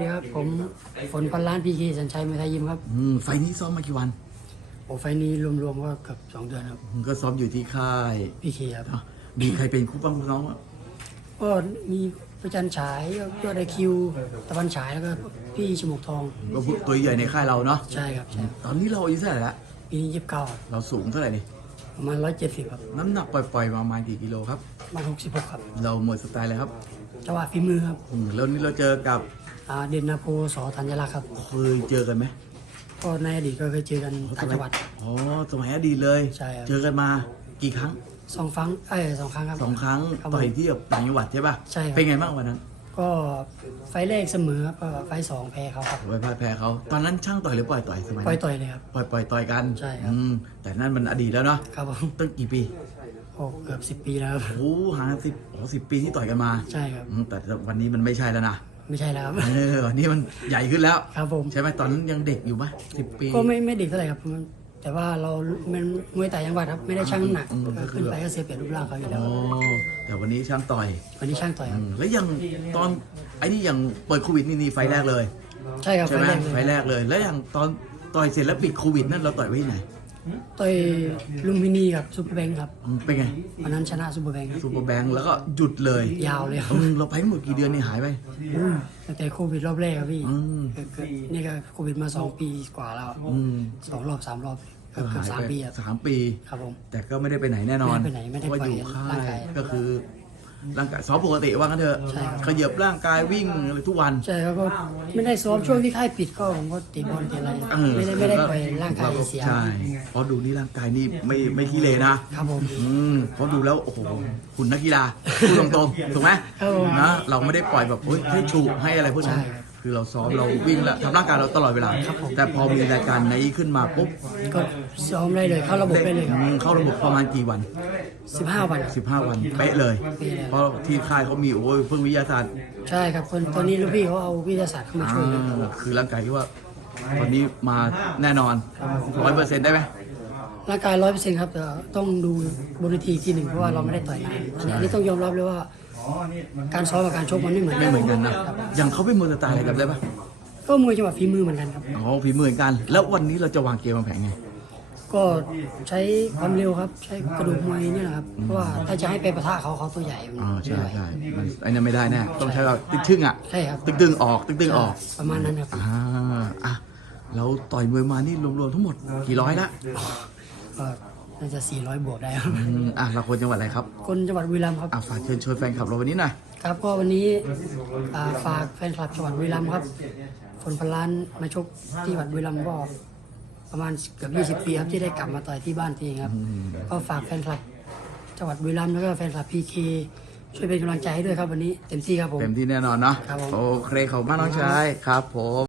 สวัสดีครับผมฝนพันล้านพีเคสัญชัยมวยไทยยิมครับอืมไฟล์นี้ซ้อมมากี่วันโอ้ไฟล์นี้รวมๆก็เกือบสองเดือนครับอืมก็ซ้อมอยู่ที่ค่ายพีเคครับอะมีใครเป็นคู่บ้างคู่น้องอะก็มีประจันฉายยอดไอคิวตะวันฉายแล้วก็พี่ชมวกทองก็พวกตัวใหญ่ในค่ายเราเนาะใช่ครับใช่ตอนนี้เราอายุเท่าไหร่ละปีนี้ยี่สิบเก้าเราสูงเท่าไหร่นี่ ประมาณร้อยเจ็ดสิบครับน้ำหนักปล่อยๆมาประมาณกี่กิโลครับประมาณหกสิบหกครับเราหมดสไตล์เลยครับจังหวะฝีมือครับอืมแล้วนี่เราเจอกับอ่าเด่นนาโพสอธัญลักษณ์ครับเคยเจอกันไหมก็ในอดีตก็เคยเจอกันต่างจังหวัด อ๋อสมัยอดีตเลย ใช่ครับ เจอกันมากี่ครั้งสองครั้งเอ้ยสองครั้งครับ สองครั้งครับผมต่อยที่แบบต่างจังหวัดใช่ป่ะใช่ครับ เป็นไงบ้างวันนั้น ก็ไฟล์แรกเสมอครับก็ไฟล์สองแพ้เขาครับไว้พ่ายแพ้เขาตอนนั้นช่างต่อยหรือปล่อยต่อยสมัยปล่อยนั้นต่อยเลยครับ ปล่อยปล่อยต่อยกันใช่ครับ อืมแต่นั่นมันอดีตแล้วเนาะครับผมตั้งกี่ปีโอ้เกือบสิบ10 ปีแล้วครับ โอ้โหห่างสิบโอ้สิบปีที่ต่อยกันมาใช่ครับ อืมแต่วันนี้มันไม่ใช่แล้วนะไม่ใช่แล้วครับ เออวันนี้มันใหญ่ขึ้นแล้ว ครับผม ใช่ไหมตอนนั้นยังเด็กอยู่ไหมสิบปีก็ไม่ไม่เด็กเท่าไหร่ครับมัน แต่ว่าเราเป็นมวยแต่างจังหวัดครับไม่ได้ชั่งน้ำหนักอืมก็ขึ้นไปก็เสียเปรียบรูปร่างเขาอยู่แล้วโอ้แต่วันนี้ช่างต่อยวันนี้ช่างต่อยคอืรับมแล้วยังตอนไอ้นี่ยังเปิดโควิดนี่นี่ไฟล์แรกเลยใช่ครับใช่ไหมฟล์ไฟล์แรกเลย แล้วอย่างตอนต่อยเสร็จแล้วปิดโควิดนั่นเราต่อยไว้ที่ไหน ต่อยลุมพินีกับซูเปอร์แบงค์ครับอืมเป็นไงวันนั้นชนะซูเปอร์แบงค์ซูเปอร์แบงค์แล้วก็หยุดเลย ยาวเลยครับอืมเราไปทั้งหมดกี่เดือนนี่หายไปอุ้ยตั้งแต่โควิดรอบแรกครับพี่อืมเกือบเกือบนี่ก็โควิดมาสองปีกว่าแล้วอืมสองรอบสามรอบเกือบเกือบหายสามไปปีครับสามปีครับผมแต่ก็ไม่ได้ไปไหนแน่นอนไม่ได้ไปไหนไม่ได้เพราะว่าอยู่ปล่อยค่าร่างกายยก็คือ ร่างกายซ้อมปกติว่างั้นเถอะใช่ครับ ขยับร่างกายวิ่งอะไรทุกวัน ใช่ครับก็ไม่ได้ซ้อมช่วงที่ค่ายปิดก็ผมก็ตีบอลตีอะไรเออไม่ได้ไม่ได้ปล่อยร่างกายเสีย ใช่เพราะดูนี่ร่างกายนี่ไม่ไม่ขี้เลนะครับผม อืมเพราะดูแล้วโอ้โหหุ่นนักกีฬาพูดตรงๆถูกไหมครับผมนะเราไม่ได้ปล่อยแบบเฮ้ยให้ฉุให้อะไรพวกนั้นใช่ครับคือเราซ้อมเราวิ่งแล้วทำร่างกายเราตลอดเวลาครับผมแต่พอมีรายการนี้ขึ้นมาปุ๊บก็ซ้อมได้เลยเข้าระบบได้เลยครับอืมเข้าระบบประมาณกี่วัน 15วัน 15 วันเป๊ะเลยเป๊ะเลย เพราะที่ค่ายเขามีโอ้ยเพิ่งวิทยาศาสตร์ใช่ครับคนตอนนี้ลูกพี่เขาเอาวิทยาศาสตร์เข้ามาอ่าช่วยเลยคือร่างกายที่ว่าตอนนี้มาแน่นอนร้อยเปอร์เซ็นต์ได้ไหมร่างกายร้อยเปอร์เซ็นต์ครับแต่ต้องดูบนเวทีอีกทีหนึ่งเพราะว่าเราไม่ได้ต่อยนานอันนี้อันนี้ต้องยอมรับเลยว่า การซ้อมกับการชกมันไม่เหมือนไม่เหมือนกันนะอย่างเขาเป็นมวยสไตล์อะไรกันได้ปะก็มวยจังหวะฝีมือเหมือนกันครับ อ๋อฝีมือเหมือนกัน แล้ววันนี้เราจะวางเกมวางแผนไง ก็ใช้ความเร็วครับ ใช้กระดูกมวยนี่แหละครับเพราะว่าถ้าจะให้ไปปะทะเขาเขาตัวใหญ่มันอ๋อไม่ใช่ไหวใช่มันไอ้นั่นไม่ได้แน่ต้องใช้แบบตึกชึ่งอะใช่ครับตึกตึงออกตึกตึงออกประมาณนั้นครับอ่าอะเราต่อยมวยมานี่รวมๆทั้งหมดกี่ร้อยละก็น่าจะ 400 บวกได้ครับอืมอะเราคนจังหวัดอะไรครับคนจังหวัดบุรีรัมย์ครับ อะฝากเชิญชวนแฟนคลับเราวันนี้หน่อยครับก็วันนี้อ่าฝากแฟนคลับจังหวัดบุรีรัมย์ครับ คนพันล้านมาชกที่จังหวัดบุรีรัมย์ก็ ประมาณเกือบ20 ปีครับที่ได้กลับมาต่อยที่บ้านตัวเองครับ ก็ฝากแฟนคลับ จังหวัดบุรีรัมย์แล้วก็แฟนคลับพีเคช่วยเป็นกำลังใจให้ด้วยครับวันนี้เต็มที่ครับผม เต็มที่แน่นอนเนาะครับผม โอเคขอบคุณมากน้องชายครับผม